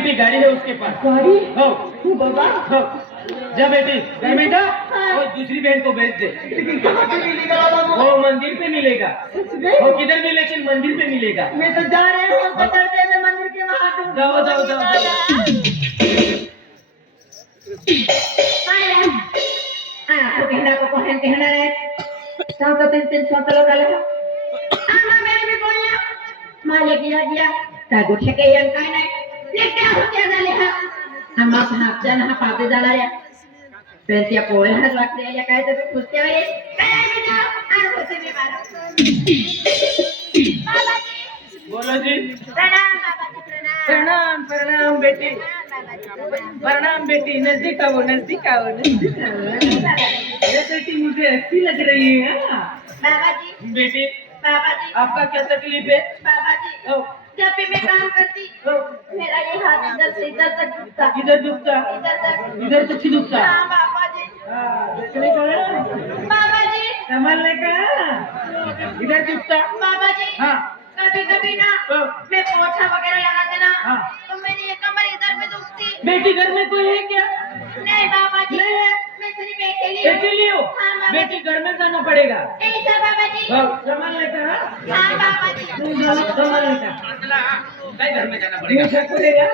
बेटी गाड़ी है उसके पास। गाड़ी? हो तू बाबा हो जा बेटी घर में जा और दूसरी बहन को भेज दे। लेकिन कहाँ पे मिलेगा बाबा? वो मंदिर पे मिलेगा। सच में? वो किधर भी लेकिन मंदिर पे मिलेगा। मैं तो जा रही हूँ पकड़ते मैं मंदिर के वहाँ दूँ। जाओ जाओ जाओ जाओ। aku tidak aku kohen kehana rek sampai tintin suatu lo kali ama baby boya maya dia tagut heke yang kana lekya hutya dale ha ama sahab jana ha pape jana ya pentia poe ha lakre ya kai to khutya ye kaya beta ar hote me mara baba ji बोलो जी। प्रणाम बाबा जी प्रणाम प्रणाम बेटी प्रणाम बेटी नजदीक आओ नजदीक आओ नजदीक आओ। ये बेटी मुझे अच्छी लग रही है। बाबा जी बेटी बाबा जी आपका क्या तकलीफ है? बाबा जी ओ, जब भी मैं काम करती ओ, मेरा ये हाथ इधर से इधर तक दुखता इधर दुखता इधर तक इधर तक ही दुखता। हाँ बाबा जी हाँ, देखने का बाबा जी संभालने का इधर दुखता। बाबा जी हाँ कभी कभी ना ओ, मैं पोछा वगैरह लगाते ना हाँ। तो मेरी ये कमर इधर में दुखती बेटी घर में कोई है क्या? नहीं बाबा जी नहीं है। मैं सिर्फ अकेली हूँ अकेली हो? हाँ बाबा बेटी घर में जाना पड़ेगा। ऐसा बाबा जी संभालने का। हाँ बाबा जी संभालने का घर में जाना पड़ेगा।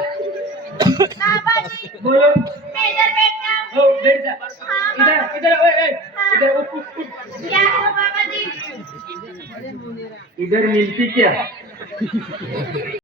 बाबा जी बोलो मैं इधर बैठता हूँ हो बैठ जा। हाँ, इधर इधर ओए ओए, इधर उठ उठ उठ। क्या हो बाबा जी इधर मिलती क्या?